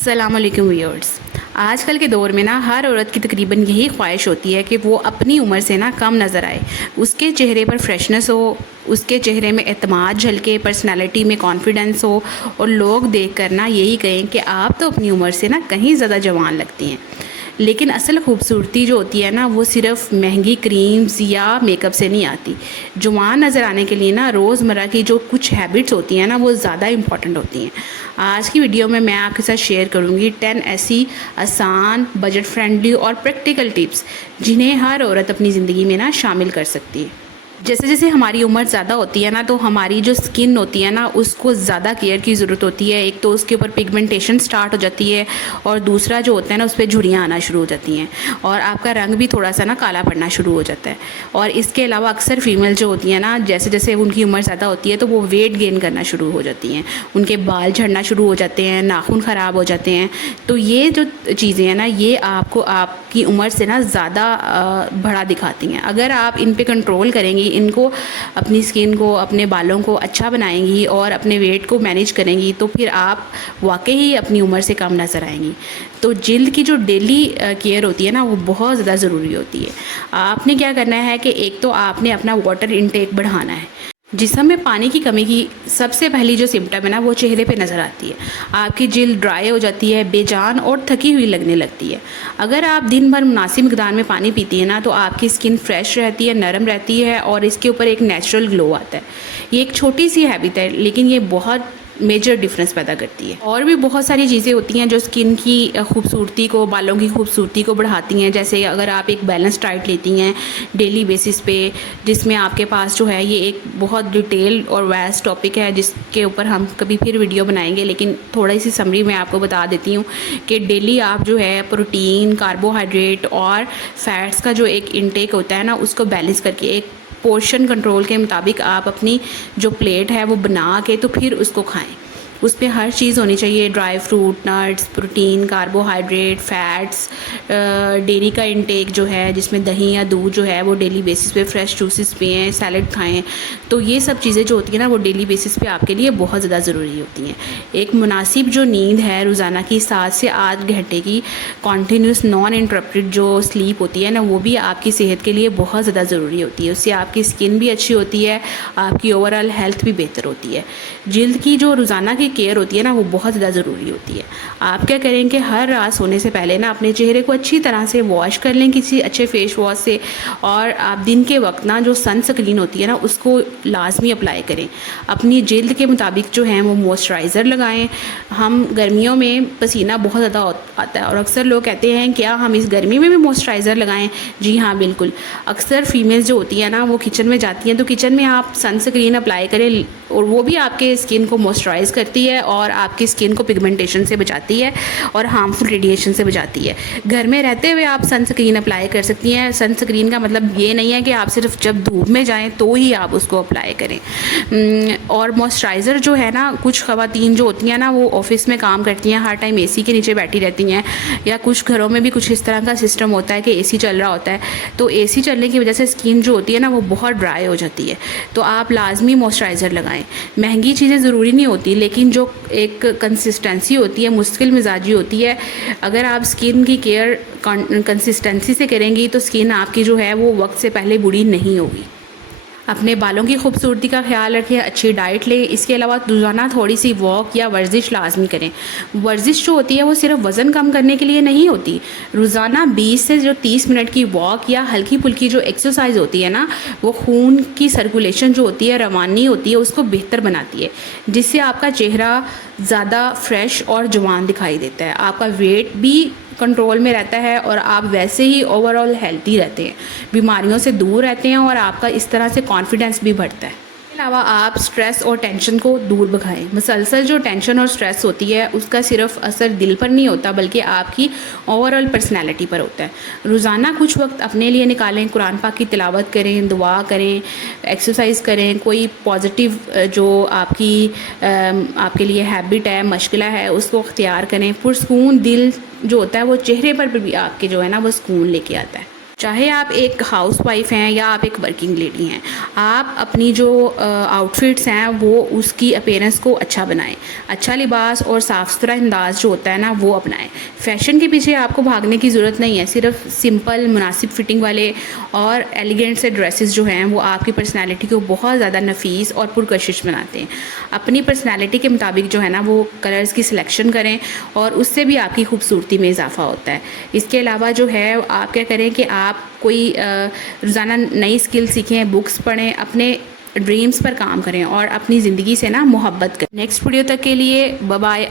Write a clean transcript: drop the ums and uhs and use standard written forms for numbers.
अस्सलाम वालेकुम व्यूअर्स। आजकल के दौर में ना हर औरत की तकरीबन यही ख्वाहिश होती है कि वो अपनी उम्र से ना कम नज़र आए, उसके चेहरे पर फ्रेशनेस हो, उसके चेहरे में एतमाद झलके, पर्सनालिटी में कॉन्फिडेंस हो और लोग देख कर ना यही कहें कि आप तो अपनी उम्र से ना कहीं ज़्यादा जवान लगती हैं। लेकिन असल खूबसूरती जो होती है ना वो सिर्फ महंगी क्रीम्स या मेकअप से नहीं आती। जवान नज़र आने के लिए ना रोज़मर्रा की जो कुछ हैबिट्स होती हैं ना वो ज़्यादा इम्पॉर्टेंट होती हैं। आज की वीडियो में मैं आपके साथ शेयर करूंगी 10 ऐसी आसान, बजट फ्रेंडली और प्रैक्टिकल टिप्स जिन्हें हर औरत अपनी ज़िंदगी में ना शामिल कर सकती है। जैसे जैसे हमारी उम्र ज़्यादा होती है ना तो हमारी जो स्किन होती है ना उसको ज़्यादा केयर की ज़रूरत होती है। एक तो उसके ऊपर पिगमेंटेशन स्टार्ट हो जाती है और दूसरा जो होता है ना उस पर झुर्रियाँ आना शुरू हो जाती हैं और आपका रंग भी थोड़ा सा ना काला पड़ना शुरू हो जाता है। और इसके अलावा अक्सर फीमेल जो होती हैं ना जैसे जैसे उनकी उम्र ज़्यादा होती है तो वो वेट गेन करना शुरू हो जाती हैं, उनके बाल झड़ना शुरू हो जाते हैं, नाखून ख़राब हो जाते हैं। तो ये जो चीज़ें हैं ना ये आपको आपकी उम्र से ना ज़्यादा बड़ा दिखाती हैं। अगर आप इन पे कंट्रोल करेंगी, इनको अपनी स्किन को, अपने बालों को अच्छा बनाएंगी और अपने वेट को मैनेज करेंगी तो फिर आप वाकई ही अपनी उम्र से कम नज़र आएंगी। तो जिल्द की जो डेली केयर होती है ना वो बहुत ज़्यादा ज़रूरी होती है। आपने क्या करना है कि एक तो आपने अपना वाटर इनटेक बढ़ाना है। जिस्म में पानी की कमी की सबसे पहली जो सिम्टम है ना वो चेहरे पे नज़र आती है। आपकी जिल्द ड्राई हो जाती है, बेजान और थकी हुई लगने लगती है। अगर आप दिन भर मुनासिब मिकदार में पानी पीती है ना तो आपकी स्किन फ्रेश रहती है, नरम रहती है और इसके ऊपर एक नेचुरल ग्लो आता है। ये एक छोटी सी हैबिट है लेकिन ये बहुत मेजर डिफरेंस पैदा करती है। और भी बहुत सारी चीज़ें होती हैं जो स्किन की खूबसूरती को, बालों की खूबसूरती को बढ़ाती हैं। जैसे अगर आप एक बैलेंस डाइट लेती हैं डेली बेसिस पे, जिसमें आपके पास जो है ये एक बहुत डिटेल और वैस्ट टॉपिक है जिसके ऊपर हम कभी फिर वीडियो बनाएंगे, लेकिन थोड़ी सी समरी मैं आपको बता देती हूँ कि डेली आप जो है प्रोटीन, कार्बोहाइड्रेट और फैट्स का जो एक इनटेक होता है ना उसको बैलेंस करके एक पोर्शन कंट्रोल के मुताबिक आप अपनी जो प्लेट है वो बना के तो फिर उसको खाएं। उस पर हर चीज़ होनी चाहिए, dry fruit, nuts, protein, carbohydrate, fats, dairy का इंटेक जो है जिसमें दही या दूध जो है वो डेली बेसिस पे, फ्रेश जूसेस पिएँ, सैलड खाएं। तो ये सब चीज़ें जो होती हैं ना वो डेली बेसिस पे आपके लिए बहुत ज़्यादा ज़रूरी होती हैं। एक मुनासिब जो नींद है रोज़ाना की 7 से 8 घंटे की कॉन्टीन्यूस नॉन इंटरप्टेड जो स्लीप होती है ना वो भी आपकी सेहत के लिए बहुत ज़्यादा ज़रूरी होती है। उससे आपकी स्किन भी अच्छी होती है, आपकी ओवरऑल हेल्थ भी बेहतर होती है। जिल्द की जो रोज़ाना की केयर होती है ना वो बहुत ज़्यादा ज़रूरी होती है। आप क्या करें कि हर रात सोने से पहले ना अपने चेहरे को अच्छी तरह से वॉश कर लें किसी अच्छे फेस वॉश से, और आप दिन के वक्त ना जो सनस्क्रीन होती है ना उसको लाजमी अप्लाई करें। अपनी जिल्द के मुताबिक जो है वो मॉइस्चराइज़र लगाएं। हम गर्मियों में पसीना बहुत ज़्यादा आता है और अक्सर लोग कहते हैं क्या हम इस गर्मी में भी मॉइस्चराइज़र लगाएं। जी हाँ, बिल्कुल। अक्सर फीमेल्स जो होती हैं ना वो किचन में जाती हैं तो किचन में आप सनस्क्रीन अप्लाई करें और वो भी आपके स्किन को मॉइस्चराइज़ करती है और आपकी स्किन को पिगमेंटेशन से बचाती है और हार्मफुल रेडिएशन से बचाती है। घर में रहते हुए आप सनस्क्रीन अप्लाई कर सकती हैं। सनस्क्रीन का मतलब ये नहीं है कि आप सिर्फ जब धूप में जाएं तो ही आप उसको अप्लाई करें। और मॉइस्चराइज़र जो है ना, कुछ ख़वातीन जो होती हैं ना वो ऑफिस में काम करती हैं, हर टाइम एसी के नीचे बैठी रहती हैं, या कुछ घरों में भी कुछ इस तरह का सिस्टम होता है कि एसी चल रहा होता है, तो एसी चलने की वजह से स्किन जो होती है ना वो बहुत ड्राई हो जाती है। तो आप लाजमी मॉइस्चराइज़र लगाएं। महंगी चीज़ें ज़रूरी नहीं होती लेकिन जो एक कंसिस्टेंसी होती है, मुश्किल मिजाजी होती है, अगर आप स्किन की केयर कंसिस्टेंसी से करेंगी तो स्किन आपकी जो है वो वक्त से पहले बूढ़ी नहीं होगी। अपने बालों की खूबसूरती का ख्याल रखें, अच्छी डाइट लें। इसके अलावा रोज़ाना थोड़ी सी वॉक या वर्जिश लाजमी करें। वर्जिश जो होती है वो सिर्फ वज़न कम करने के लिए नहीं होती। रोज़ाना 20 से जो 30 मिनट की वॉक या हल्की फुल्की जो एक्सरसाइज होती है ना वो खून की सर्कुलेशन जो होती है, रवानी होती है, उसको बेहतर बनाती है, जिससे आपका चेहरा ज़्यादा फ्रेश और जवान दिखाई देता है। आपका वेट भी कंट्रोल में रहता है और आप वैसे ही ओवरऑल हेल्दी रहते हैं, बीमारियों से दूर रहते हैं और आपका इस तरह से कॉन्फिडेंस भी बढ़ता है। इसके अलावा आप स्ट्रेस और टेंशन को दूर भगाएं। मुसलसल जो टेंशन और स्ट्रेस होती है उसका सिर्फ असर दिल पर नहीं होता बल्कि आपकी ओवरऑल पर्सनैलिटी पर होता है। रोज़ाना कुछ वक्त अपने लिए निकालें, कुरान पाक की तिलावत करें, दुआ करें, एक्सरसाइज करें, कोई पॉजिटिव जो आपके लिए हैबिट है, मशगला है, उसको अख्तियार करें। पुरसकून दिल जो होता है वो चेहरे पर भी आपके जो है ना वो सुकून लेके आता है। चाहे आप एक हाउसवाइफ हैं या आप एक वर्किंग लेडी हैं, आप अपनी जो आउटफिट्स हैं वो उसकी अपीयरेंस को अच्छा बनाएं। अच्छा लिबास और साफ़ सुथरा अंदाज जो होता है ना वो अपनाएं। फ़ैशन के पीछे आपको भागने की ज़रूरत नहीं है। सिर्फ सिंपल मुनासिब फिटिंग वाले और एलिगेंट से ड्रेसेस जो हैं वो आपकी पर्सनैलिटी को बहुत ज़्यादा नफीस और पुरकशिश बनाते हैं। अपनी पर्सनैलिटी के मुताबिक जो है ना वो कलर्स की सिलेक्शन करें और उससे भी आपकी खूबसूरती में इजाफा होता है। इसके अलावा जो है आप क्या करें कि आप कोई रोज़ाना नई स्किल सीखें, बुक्स पढ़ें, अपने ड्रीम्स पर काम करें और अपनी ज़िंदगी से ना मोहब्बत करें। नेक्स्ट वीडियो तक के लिए बाय बाय।